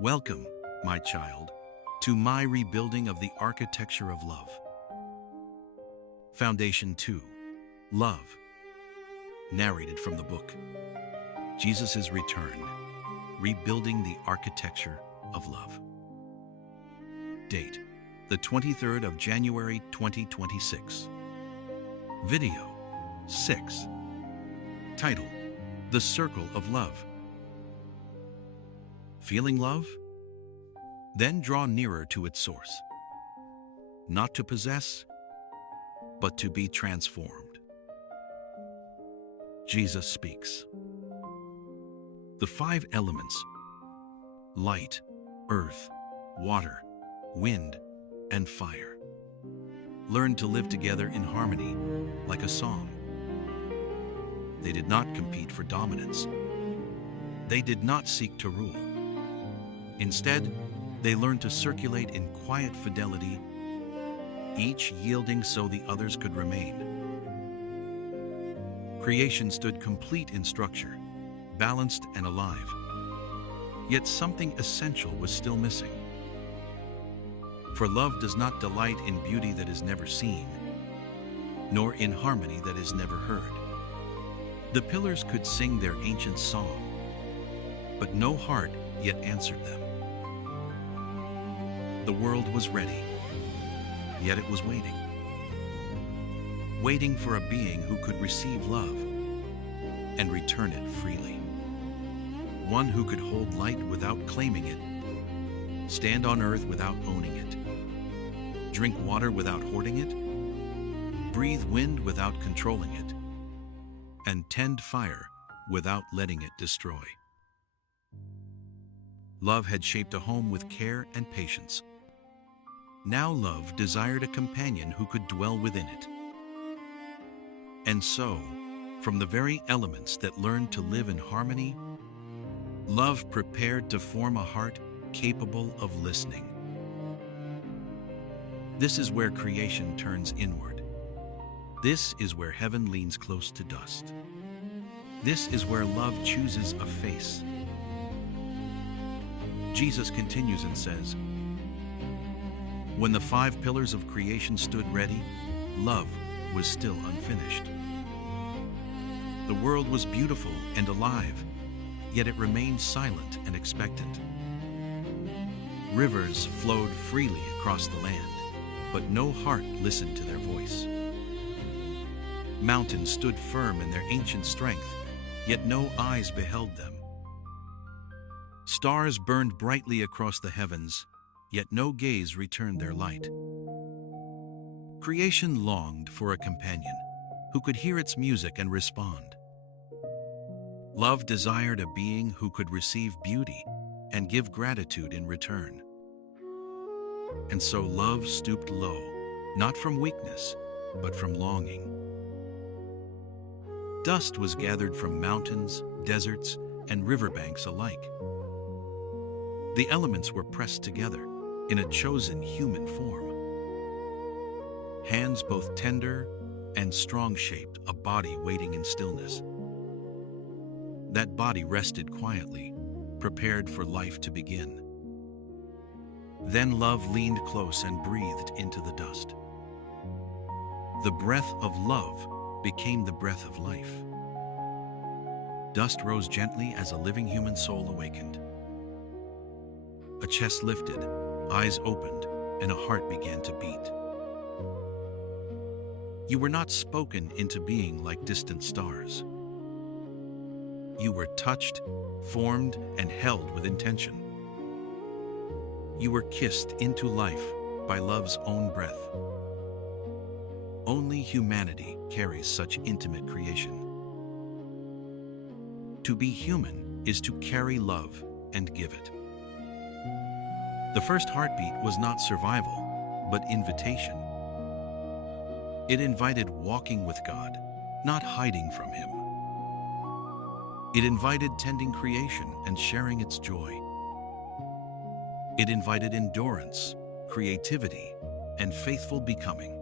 Welcome, my child, to my rebuilding of the architecture of love. Foundation 2. Love. Narrated from the book Jesus' Return, Rebuilding the Architecture of Love. Date: the 23rd of January 2026. Video 6. Title: The Circle of Love. Feeling love? Then draw nearer to its source. Not to possess, but to be transformed. Jesus speaks. The 5 elements: light, earth, water, wind, and fire learn to live together in harmony like a song. They did not compete for dominance. They did not seek to rule. Instead, they learned to circulate in quiet fidelity, each yielding so the others could remain. Creation stood complete in structure, balanced and alive. Yet something essential was still missing. For love does not delight in beauty that is never seen, nor in harmony that is never heard. The pillars could sing their ancient song, but no heart yet answered them. The world was ready, yet it was waiting. Waiting for a being who could receive love and return it freely. One who could hold light without claiming it, stand on earth without owning it, drink water without hoarding it, breathe wind without controlling it, and tend fire without letting it destroy. Love had shaped a home with care and patience. Now love desired a companion who could dwell within it. And so, from the very elements that learned to live in harmony, love prepared to form a heart capable of listening. This is where creation turns inward. This is where heaven leans close to dust. This is where love chooses a face. Jesus continues and says, when the 5 pillars of creation stood ready, love was still unfinished. The world was beautiful and alive, yet it remained silent and expectant. Rivers flowed freely across the land, but no heart listened to their voice. Mountains stood firm in their ancient strength, yet no eyes beheld them. Stars burned brightly across the heavens, yet no gaze returned their light. Creation longed for a companion who could hear its music and respond. Love desired a being who could receive beauty and give gratitude in return. And so love stooped low, not from weakness, but from longing. Dust was gathered from mountains, deserts, and riverbanks alike. The elements were pressed together in a chosen human form. Hands both tender and strong shaped a body waiting in stillness. That body rested quietly, prepared for life to begin. Then love leaned close and breathed into the dust. The breath of love became the breath of life. Dust rose gently as a living human soul awakened. A chest lifted, eyes opened, and a heart began to beat. You were not spoken into being like distant stars. You were touched, formed, and held with intention. You were kissed into life by love's own breath. Only humanity carries such intimate creation. To be human is to carry love and give it. The first heartbeat was not survival, but invitation. It invited walking with God, not hiding from Him. It invited tending creation and sharing its joy. It invited endurance, creativity, and faithful becoming.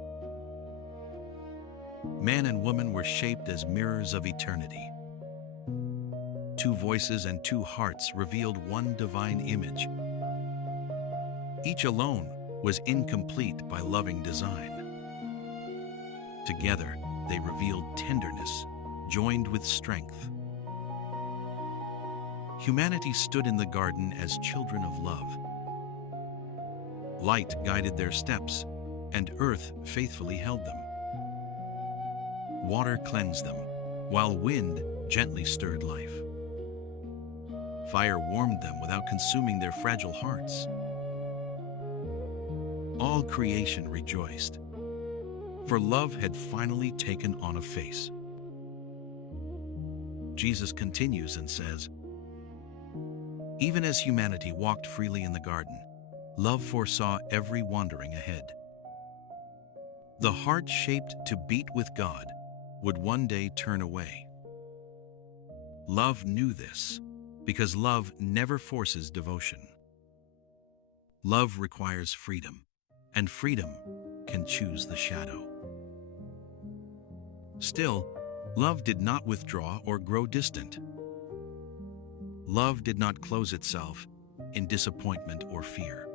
Man and woman were shaped as mirrors of eternity. 2 voices and 2 hearts revealed one divine image, Each alone was incomplete by loving design. Together, they revealed tenderness, joined with strength. Humanity stood in the garden as children of love. Light guided their steps, and earth faithfully held them. Water cleansed them, while wind gently stirred life. Fire warmed them without consuming their fragile hearts. All creation rejoiced, for love had finally taken on a face. Jesus continues and says, "Even as humanity walked freely in the garden, love foresaw every wandering ahead. The heart shaped to beat with God would one day turn away. Love knew this, because love never forces devotion. Love requires freedom, and freedom can choose the shadow." Still, love did not withdraw or grow distant. Love did not close itself in disappointment or fear.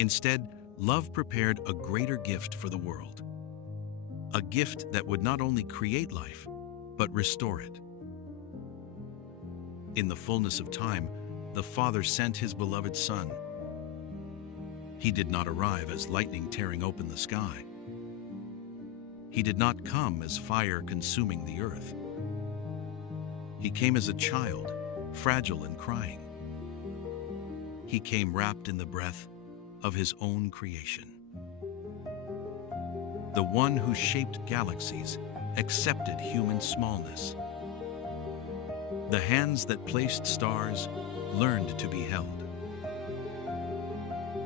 Instead, love prepared a greater gift for the world, a gift that would not only create life, but restore it. In the fullness of time, the Father sent His beloved Son. He did not arrive as lightning tearing open the sky. He did not come as fire consuming the earth. He came as a child, fragile and crying. He came wrapped in the breath of His own creation. The one who shaped galaxies accepted human smallness. The hands that placed stars learned to be held.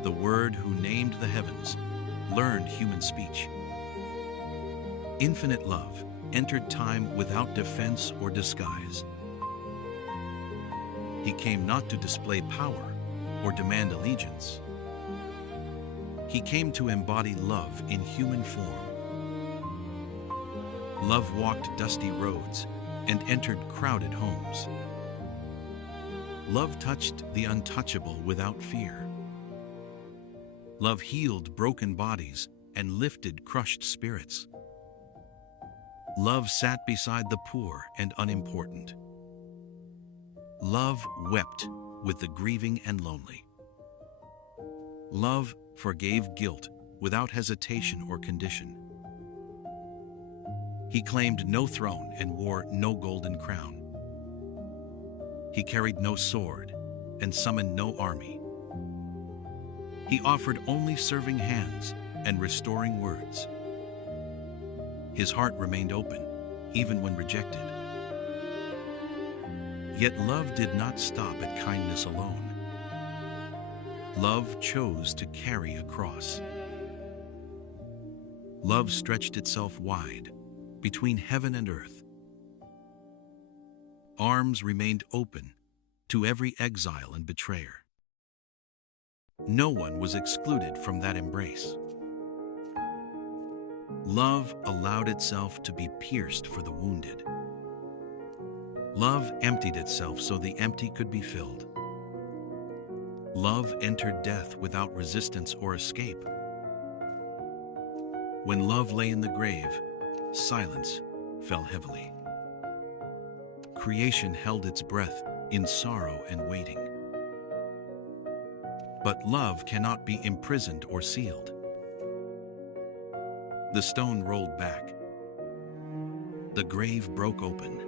The Word who named the heavens learned human speech. Infinite love entered time without defense or disguise. He came not to display power or demand allegiance. He came to embody love in human form. Love walked dusty roads and entered crowded homes. Love touched the untouchable without fear. Love healed broken bodies and lifted crushed spirits. Love sat beside the poor and unimportant. Love wept with the grieving and lonely. Love forgave guilt without hesitation or condition. He claimed no throne and wore no golden crown. He carried no sword and summoned no army. He offered only serving hands and restoring words. His heart remained open, even when rejected. Yet love did not stop at kindness alone. Love chose to carry a cross. Love stretched itself wide between heaven and earth. Arms remained open to every exile and betrayer. No one was excluded from that embrace. Love allowed itself to be pierced for the wounded. Love emptied itself so the empty could be filled. Love entered death without resistance or escape. When love lay in the grave, silence fell heavily. Creation held its breath in sorrow and waiting. But love cannot be imprisoned or sealed. The stone rolled back. The grave broke open.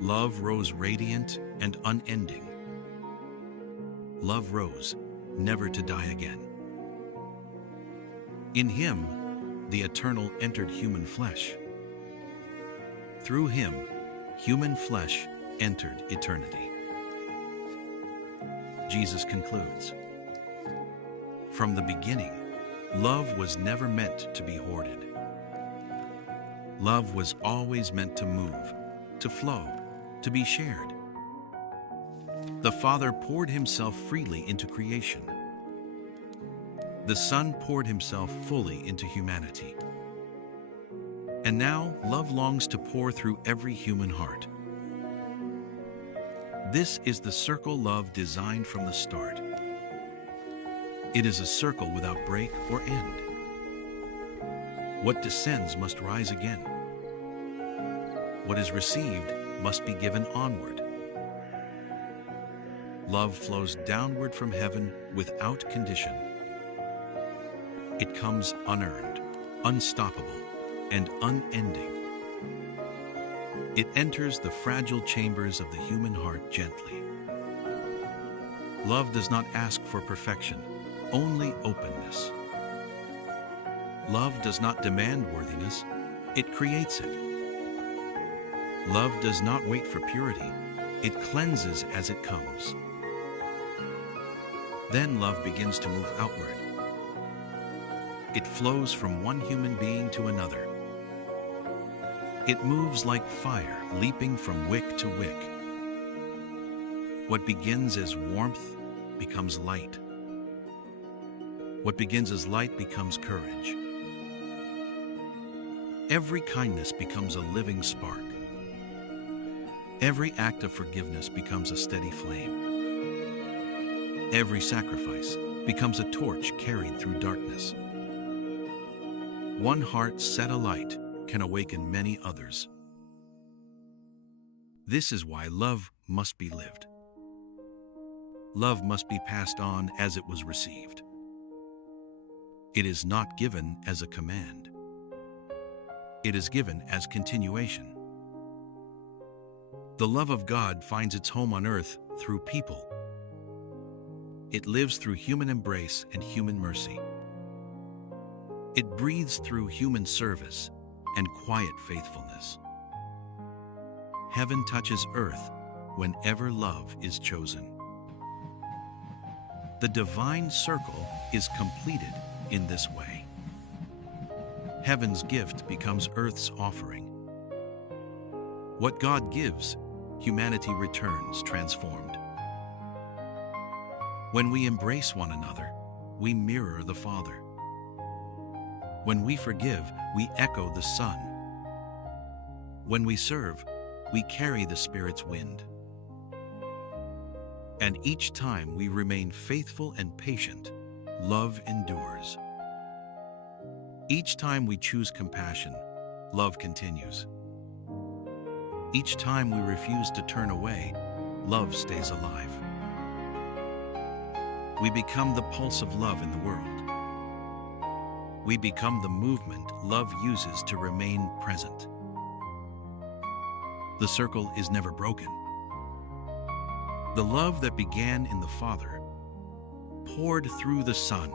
Love rose radiant and unending. Love rose, never to die again. In Him, the eternal entered human flesh. Through Him, human flesh entered eternity. Jesus concludes, "From the beginning, love was never meant to be hoarded. Love was always meant to move, to flow, to be shared. The Father poured Himself freely into creation. The Son poured Himself fully into humanity. And now love longs to pour through every human heart. This is the circle love designed from the start. It is a circle without break or end. What descends must rise again. What is received must be given onward. Love flows downward from heaven without condition. It comes unearned, unstoppable, and unending. It enters the fragile chambers of the human heart gently. Love does not ask for perfection, only openness. Love does not demand worthiness, it creates it. Love does not wait for purity, it cleanses as it comes. Then love begins to move outward. It flows from one human being to another. It moves like fire, leaping from wick to wick. What begins as warmth becomes light. What begins as light becomes courage. Every kindness becomes a living spark. Every act of forgiveness becomes a steady flame. Every sacrifice becomes a torch carried through darkness. One heart set alight can awaken many others. This is why love must be lived. Love must be passed on as it was received. It is not given as a command. It is given as continuation. The love of God finds its home on earth through people. It lives through human embrace and human mercy. It breathes through human service and quiet faithfulness. Heaven touches earth whenever love is chosen. The divine circle is completed in this way. Heaven's gift becomes earth's offering. What God gives, humanity returns transformed. When we embrace one another, we mirror the Father. When we forgive, we echo the Son. When we serve, we carry the Spirit's wind. And each time we remain faithful and patient, love endures. Each time we choose compassion, love continues. Each time we refuse to turn away, love stays alive. We become the pulse of love in the world. We become the movement love uses to remain present. The circle is never broken. The love that began in the Father, poured through the Son,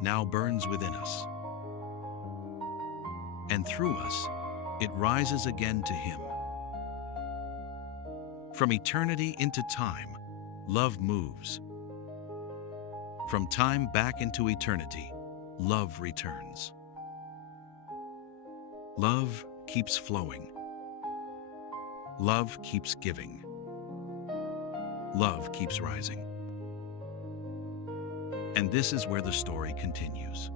now burns within us. And through us, it rises again to Him. From eternity into time, love moves. From time back into eternity, love returns. Love keeps flowing. Love keeps giving. Love keeps rising. And this is where the story continues.